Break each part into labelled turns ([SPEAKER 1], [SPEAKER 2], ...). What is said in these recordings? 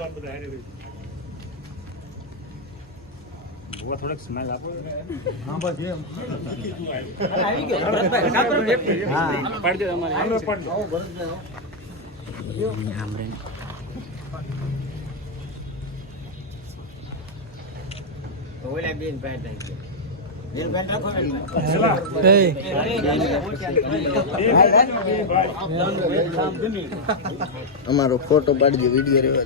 [SPEAKER 1] ભગવાન બધા હારે રહે. ભગવાન થોડોક સ્મેલ આપો
[SPEAKER 2] હા બસ એમ
[SPEAKER 1] પાડજો અમારે પાડજો
[SPEAKER 3] ઓલા બેન પેન્ટ આવી બેન પેન્ટ રાખો ને
[SPEAKER 4] અમારો ફોટો પાડજો વિડીયો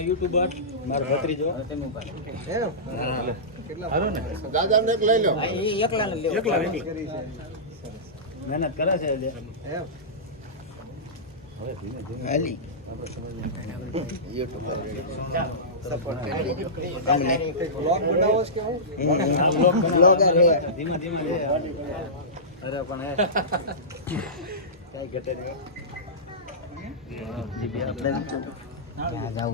[SPEAKER 3] યુટ્યુબર
[SPEAKER 5] મારો ભત્રીજો
[SPEAKER 4] દાદા
[SPEAKER 5] મહેનત કરે ધીમે ધીમે કઈ ઘટે
[SPEAKER 4] આપણે